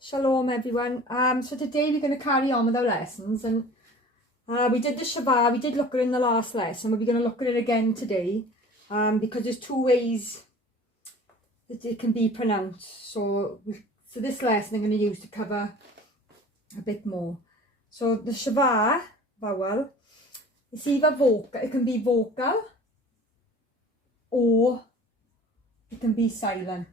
Shalom everyone. So today we're going to carry on with our lessons, and we did the Shva, we did look at it in the last lesson, but we're going to look at it again today because there's two ways that it can be pronounced. So this lesson I'm going to use to cover a bit more. So the Shva vowel, it's either vocal, it can be vocal or it can be silent.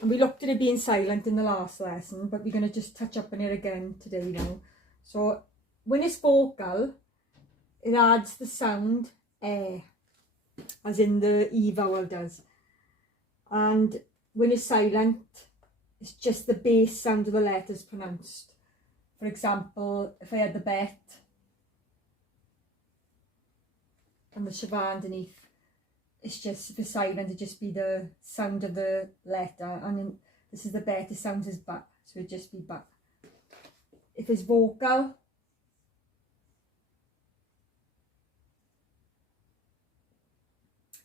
And we looked at it being silent in the last lesson, but we're going to just touch up on it again today now. So when it's vocal, it adds the sound eh, as in the E vowel does. And when it's silent, it's just the base sound of the letters pronounced. For example, if I had the bet and the Shva underneath, it's just, if it's silent, it'd just be the sound of the letter, and then this is the bet, it sounds as ba, so it'd just be ba. If it's vocal,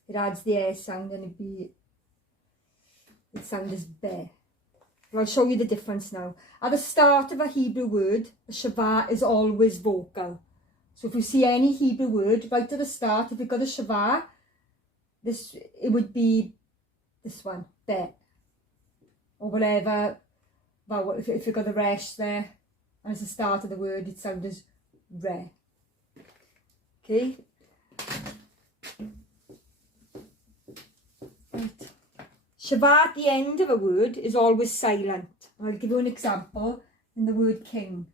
it adds the air sound and it sounds as be. I'll show you the difference now. At the start of a Hebrew word, the Shva is always vocal. So if you see any Hebrew word, right at the start, if you've got a Shva, it would be this one, be, or whatever vowel. If you've got the resh there, and it's the start of the word, it sounds as re. Okay. Right. Shva at the end of a word is always silent. I'll give you an example in the word king.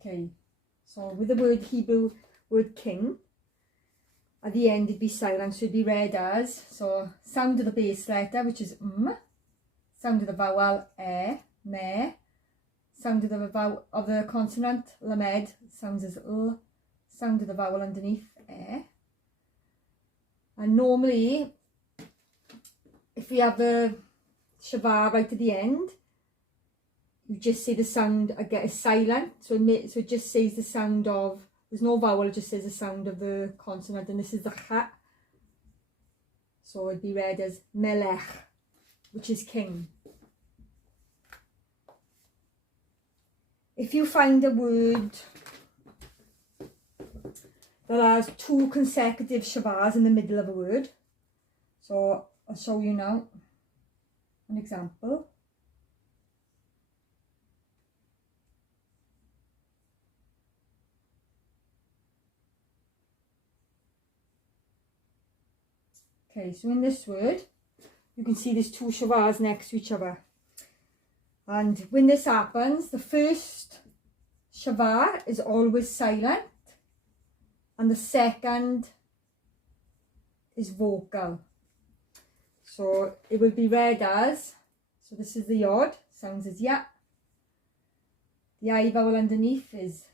Okay, so with the word Hebrew word king, at the end it'd be silent, so it'd be read as, so sound of the base letter, which is sound of the vowel me, sound of the vowel of the consonant lamed, sounds as sound of the vowel underneath and normally if we have the Shva right at the end, you just say the sound again is silent, so it just says the sound of, there's no vowel, it just says the sound of the consonant, and this is the kha, so it'd be read as melech, which is king. If you find a word that has two consecutive Shvas in the middle of a word, so I'll show you now an example. Okay, so in this word, you can see there's two Shvas next to each other. And when this happens, the first Shva is always silent, and the second is vocal. So it will be read as, so this is the yod, sounds as ya. The I vowel underneath is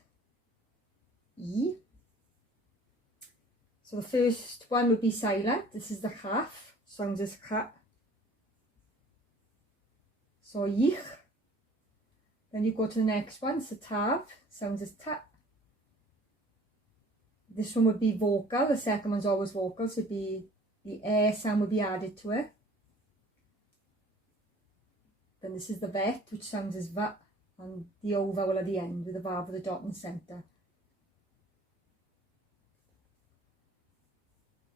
E. So the first one would be silent. This is the chaf, sounds as kha. So yich. Then you go to the next one, satav, sounds as ta. This one would be vocal. The second one's always vocal, so it'd be the air sound would be added to it. Then this is the vet, which sounds as va, and the O vowel at the end with a vav with a dot in the centre.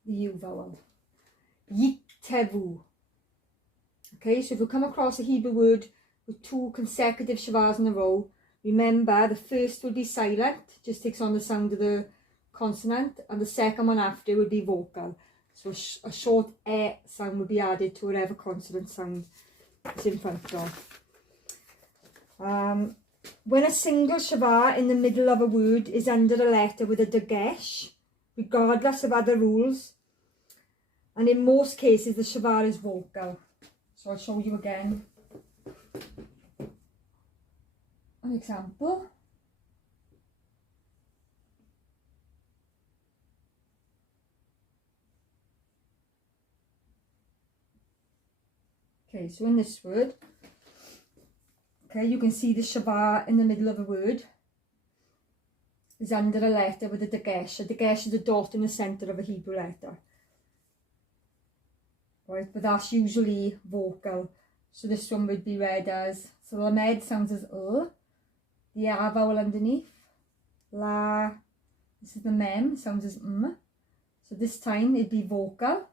The U vowel. Yiktevu. Okay, so if you come across a Hebrew word with two consecutive Shvas in a row, remember the first will be silent, just takes on the sound of the consonant, and the second one after would be vocal. So a short sound would be added to whatever consonant sound is in front of. When a single Shva in the middle of a word is under a letter with a dagesh, regardless of other rules, and in most cases the Shva is vocal. So I'll show you again an example. Okay, so in this word, okay, you can see the Shva in the middle of a word. is under a letter with a dagesh. A dagesh is a dot in the centre of a Hebrew letter. Right, but that's usually vocal. So this one would be read as, so lamed sounds as l, the a vowel underneath, la, this is the mem, sounds as m. So this time it'd be vocal.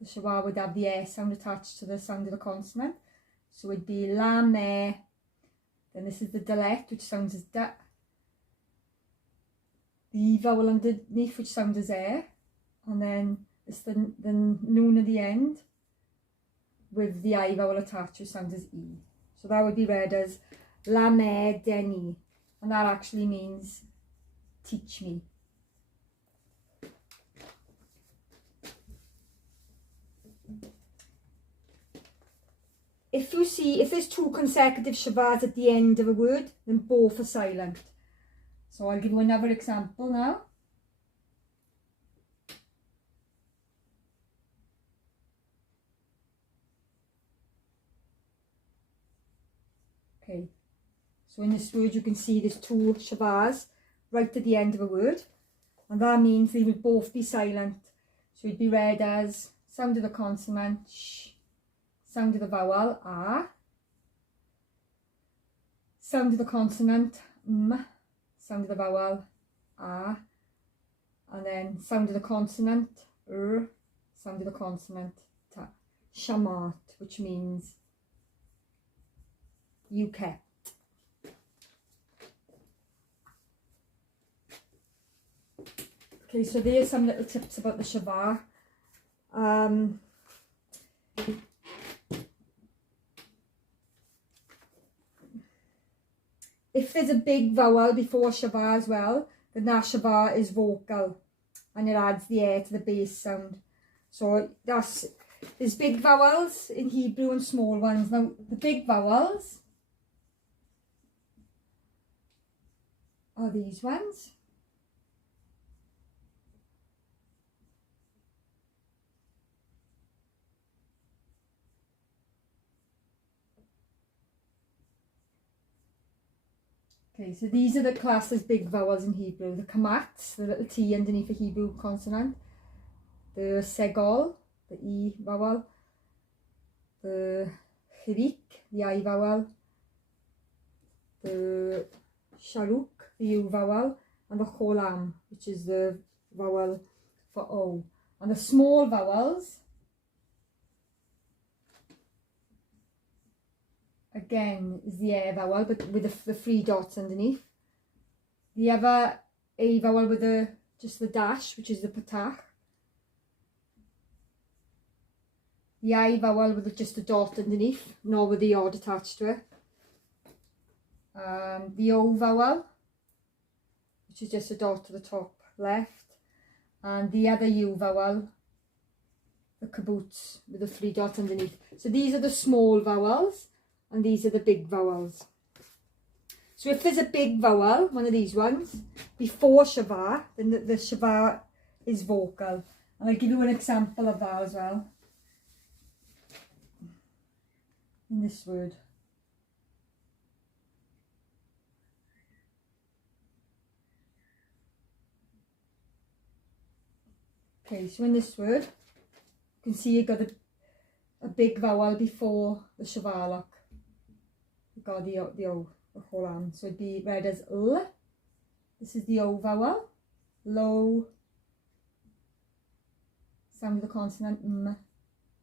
The shva would have the air sound attached to the sound of the consonant. So it'd be la, me, then this is the dalet, which sounds as da, the vowel underneath, which sounds as air, and then it's the noon at the end, with the I vowel attached, which sounds as E. So that would be read as la me deni, and that actually means teach me. If there's two consecutive shvas at the end of a word, then both are silent. So I'll give you another example now. Okay, so in this word you can see there's two shvas right at the end of a word, and that means they will both be silent. So it'd be read as sound of the consonant sh, sound of the vowel a, sound of the consonant m, sound of the vowel a, and then sound of the consonant sound of the consonant ta. Shamat, which means you kept. Okay, so there's some little tips about the shva. If there's a big vowel before shva as well, then that shva is vocal, and it adds the air to the bass sound. So there's big vowels in Hebrew and small ones. Now the big vowels are these ones. Okay, so these are the classed as big vowels in Hebrew. The kamatz, the little T underneath a Hebrew consonant. The segol, the E vowel. The Khee'reek, the I vowel. The sharuk, the U vowel. And the cholam, which is the vowel for O. And the small vowels, again, is the A vowel, but with the three dots underneath. The other A vowel with just the dash, which is the patach. The I vowel with just a dot underneath, nor with the odd attached to it. The O vowel, which is just a dot to the top left. And the other U vowel, the kamatz, with the three dots underneath. So these are the small vowels, and these are the big vowels. So if there's a big vowel, one of these ones, before shva, then the shva is vocal. And I'll give you an example of that as well. In this word. Okay, so in this word, you can see you've got a big vowel before the shva lock. You've got the O, the cholam. So it'd be read as L. This is the O vowel. Low. Sound of the consonant M.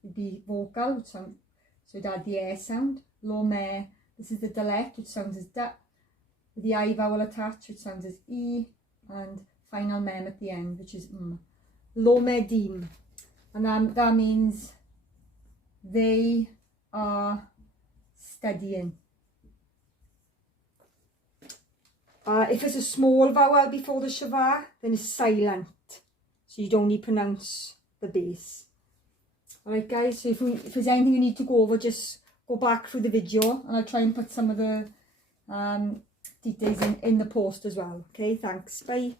It'd be vocal, which sound, so it'd add the air sound. Lo me. This is the dalet, which sounds as da. With the I vowel attached, which sounds as E. And final mem at the end, which is M. Lo medim. And that means they are studying. If it's a small vowel before the shva, then it's silent. So you'd only pronounce the bass. Alright guys, so if there's anything you need to go over, just go back through the video, and I'll try and put some of the details in the post as well. Okay, thanks, bye.